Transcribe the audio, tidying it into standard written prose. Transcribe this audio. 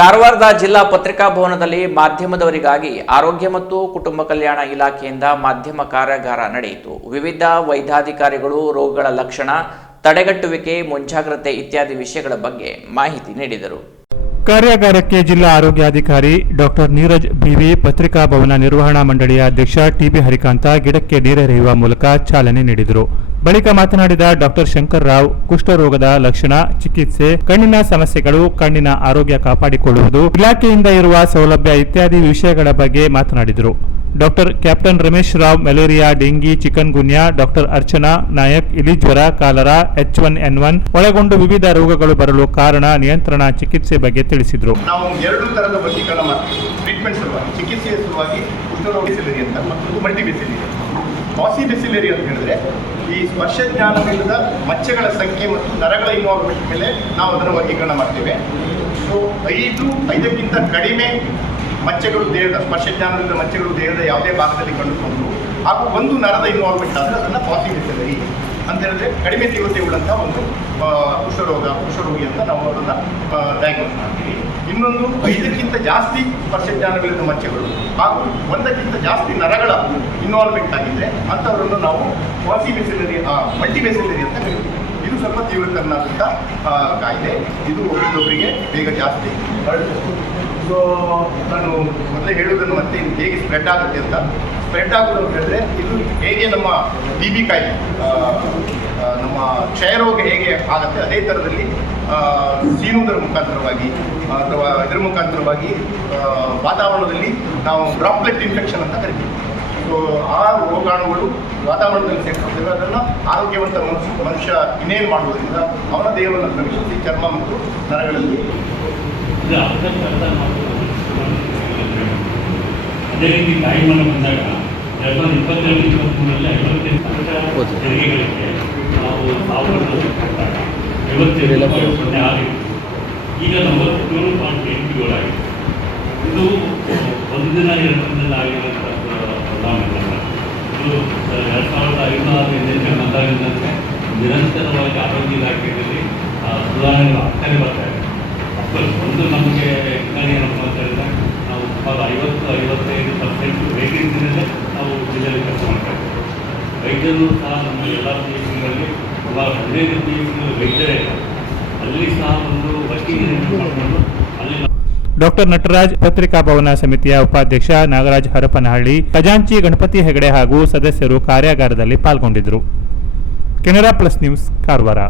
ಕಾರವಾರದ ಜಿಲ್ಲಾ ಪತ್ರಿಕಾ ಭವನದಲ್ಲಿ ಮಾಧ್ಯಮದವರಿಗಾಗಿ ಆರೋಗ್ಯ ಮತ್ತು ಕುಟುಂಬ ಕಲ್ಯಾಣ ಇಲಾಖೆಯಿಂದ ಮಾಧ್ಯಮ ಕಾರ್ಯಾಗಾರ ನಡೆಯಿತು. ವಿವಿಧ ವೈದ್ಯಾಧಿಕಾರಿಗಳು ರೋಗಗಳ ಲಕ್ಷಣ, ತಡೆಗಟ್ಟುವಿಕೆ, ಮುಂಜಾಗ್ರತೆ ಇತ್ಯಾದಿ ವಿಷಯಗಳ ಬಗ್ಗೆ ಮಾಹಿತಿ ನೀಡಿದರು. ಕಾರ್ಯಾಗಾರಕ್ಕೆ ಜಿಲ್ಲಾ ಆರೋಗ್ಯಾಧಿಕಾರಿ ಡಾಕ್ಟರ್ ನೀರಜ್ ಬಿವಿ, ಪತ್ರಿಕಾ ಭವನ ನಿರ್ವಹಣಾ ಮಂಡಳಿಯ ಅಧ್ಯಕ್ಷ ಟಿಬಿ ಹರಿಕಾಂತ ಗಿಡಕ್ಕೆ ನೀರೆರೆಯುವ ಮೂಲಕ ಚಾಲನೆ ನೀಡಿದರು. ಬಳಿಕ ಮಾತನಾಡಿದ ಡಾಕ್ಟರ್ ಶಂಕರ್ ರಾವ್, ಕುಷ್ಠರೋಗದ ಲಕ್ಷಣ, ಚಿಕಿತ್ಸೆ, ಕಣ್ಣಿನ ಸಮಸ್ಯೆಗಳು, ಕಣ್ಣಿನ ಆರೋಗ್ಯ ಕಾಪಾಡಿಕೊಳ್ಳುವುದು, ಇಲಾಖೆಯಿಂದ ಇರುವ ಸೌಲಭ್ಯ ಇತ್ಯಾದಿ ವಿಷಯಗಳ ಬಗ್ಗೆ ಮಾತನಾಡಿದರು. Doctor captain Ramesh Rao, malaria, dengue, chikungunya, doctor Archana Nayak, ಇಲಿಜ್ವರ, ಕಾಲರಾ, H1N1 ಒಳಗೊಂಡು ವಿವಿಧ ರೋಗಗಳು ಬರಲು ಕಾರಣ, ನಿಯಂತ್ರಣ, ಚಿಕಿತ್ಸೆ ಬಗ್ಗೆ ತಿಳಿಸಿದರು. ನಾವು ಎರಡು ತರದ ವರ್ಗೀಕರಣ ಮಾಡ್ತೀವಿ. ಟ್ರೀಟ್ಮೆಂಟ್ ಸಲುವಾಗಿ, ಚಿಕಿತ್ಸೆಯ ಸಲುವಾಗಿ ಕುಷ್ಠರೋಗ ಬೆಸಿಲೇರಿ ಅಂತ ಮತ್ತು ಮಲ್ಟಿ ಬೆಸಿಲೇರಿ. ಪಾಸಿ ಬೆಸಿಲೇರಿ ಅಂತ ಹೇಳಿದ್ರೆ ಈ ಸ್ಪರ್ಶ ಜ್ಞಾನವಿಲ್ಲದ ಮಚ್ಚೆಗಳ ಸಂಖ್ಯೆ ಮತ್ತು ನರಗಳ ಇನ್ವಾಲ್ವ್ಮೆಂಟ್ ಮೇಲೆ ನಾವು ಅದನ್ನು ವರ್ಗೀಕರಣ ಮಾಡ್ತೇವೆ. ಸೊ 5ಕ್ಕಿಂತ ಕಡಿಮೆ ಮಚ್ಚೆಗಳು ದೇಹದ ಸ್ಪರ್ಶ ಜ್ಞಾನವಿಲ್ಲದ ಮಚ್ಚೆಗಳು ದೇಹದ ಯಾವುದೇ ಭಾಗದಲ್ಲಿ ಕಂಡುಕೊಂಡು ಹಾಗೂ ಒಂದು ನರದ ಇನ್ವಾಲ್ವ್ಮೆಂಟ್ ಆದರೆ ಅದನ್ನು ಪಾಸಿ ಬೆಸಿಲೇರಿ ಅಂತ ಹೇಳಿದ್ರೆ ಕಡಿಮೆ ತೀವ್ರತೆ ಉಳ್ಳಂಥ ಒಂದು ಕುಷ್ಠರೋಗಿ ಅಂತ ನಾವು ಅದನ್ನು ಡಯಾಗ್ನೋಸ್ ಮಾಡ್ತೀವಿ. ಇನ್ನೊಂದು 5ಕ್ಕಿಂತ ಜಾಸ್ತಿ ಸ್ಪರ್ಶ ಜ್ಞಾನವಿಲ್ಲದ ಮಚ್ಚೆಗಳು ಹಾಗೂ 1ಕ್ಕಿಂತ ಜಾಸ್ತಿ ನರಗಳ ಇನ್ವಾಲ್ವ್ಮೆಂಟ್ ಆಗಿದ್ದರೆ ಅಂಥವರನ್ನು ನಾವು ಪಾಸಿ ಬೆಸಿಲೇರಿ, ಮಲ್ಟಿ ಬೆಸಿಲೇರಿ ಅಂತ ಕರಿತೀವಿ. ಇದು ಸ್ವಲ್ಪ ತೀವ್ರಕರನಾದಂಥ ಕಾಯಿಲೆ. ಇದು ಒಬ್ಬರಿಗೆ ಬೇಗ ಜಾಸ್ತಿ ಹರಡುತ್ತೆ. ಸೊ ನಾನು ಮೊದಲೇ ಹೇಳುವುದನ್ನು ಮತ್ತೆ ಇದು ಹೇಗೆ ಸ್ಪ್ರೆಡ್ ಆಗುತ್ತೆ ಅಂತ. ಸ್ಪ್ರೆಡ್ ಆಗೋದು ಅಂತ ಹೇಳಿದ್ರೆ ಇದು ಹೇಗೆ ನಮ್ಮ TB ಕಾಯಿಲೆ, ನಮ್ಮ ಕ್ಷಯರೋಗ ಹೇಗೆ ಆಗುತ್ತೆ ಅದೇ ಥರದಲ್ಲಿ ಸೀನುವುದರ ಮುಖಾಂತರವಾಗಿ ಅಥವಾ ಇದರ ಮುಖಾಂತರವಾಗಿ ವಾತಾವರಣದಲ್ಲಿ ನಾವು ಡ್ರಾಪ್ಲೆಟ್ ಇನ್ಫೆಕ್ಷನ್ ಅಂತ ಕರಿತೀವಿ. ಸೊ ಆ ರೋಗಾಣುಗಳು ವಾತಾವರಣದಲ್ಲಿ ಸೇರಿಕೊಳ್ತೇವೆ. ಅದನ್ನು ಆರೋಗ್ಯವಂತ ಮನುಷ್ಯ ಇನ್ನೇನು ಮಾಡುವುದರಿಂದ ಅವನ ದೇಹವನ್ನು ಪ್ರವೇಶಿಸಿ ಚರ್ಮ ಮತ್ತು ನರಗಳಲ್ಲಿ ಅದೇ ರೀತಿ ತಾಯಿಮಾನ ಬಂದಾಗ 2022-23ರಲ್ಲಿ 58 ತೆರಿಗೆಗಳಿಗೆ ನಾವು 1000 ಕೊಟ್ಟಾಗ 57.06 ಈಗ 47.87 ಆಗಿದೆ. ಇದು ಒಂದು ದಿನ 2 ದಿನ ಆಗಿರುವಂಥದ್ದು ಬದಲಾವಣೆ. ಇದು 2016 ಬಂದಾಗಿದ್ದಂತೆ ನಿರಂತರವಾಗಿ ಆರೋಗ್ಯ ಇಲಾಖೆಯಲ್ಲಿ ಸುಧಾರಣೆಗಳು ಆಗ್ತಾನೆ ಬರ್ತಾ ಇದೆ. ಒಂದು ನಮಗೆ ಏನಪ್ಪ ಅಂತ ಹೇಳಿದ್ರೆ ನಾವು ಸುಮಾರು 50-55% ವೇಕೆನ್ಸಿನಲ್ಲೇ ನಾವು ಜಿಲ್ಲೆಯಲ್ಲಿ ಕೆಲಸ ಮಾಡ್ತಾ ಇದ್ದೀವಿ. ವೈದ್ಯರು ಸಹ ನಮ್ಮ ಎಲ್ಲ PHCಗಳಲ್ಲಿ ಸುಮಾರು 15 PHCಗಳು ವೈದ್ಯರೇ ಅಲ್ಲಿ ಸಹ ಒಂದು ವರ್ಕಿಂಗ್ ಮಾಡಿಕೊಂಡು ಅಲ್ಲಿ. ಡಾಕ್ಟರ್ ನಟರಾಜ್, ಪತ್ರಿಕಾ ಭವನ ಸಮಿತಿಯ ಉಪಾಧ್ಯಕ್ಷ ನಾಗರಾಜ್ ಹರಪನಹಳ್ಳಿ, ಖಜಾಂಚಿ ಗಣಪತಿ ಹೆಗಡೆ ಹಾಗೂ ಸದಸ್ಯರು ಕಾರ್ಯಾಗಾರದಲ್ಲಿ ಪಾಲ್ಗೊಂಡಿದ್ದರು. Canara plus news, Karwar.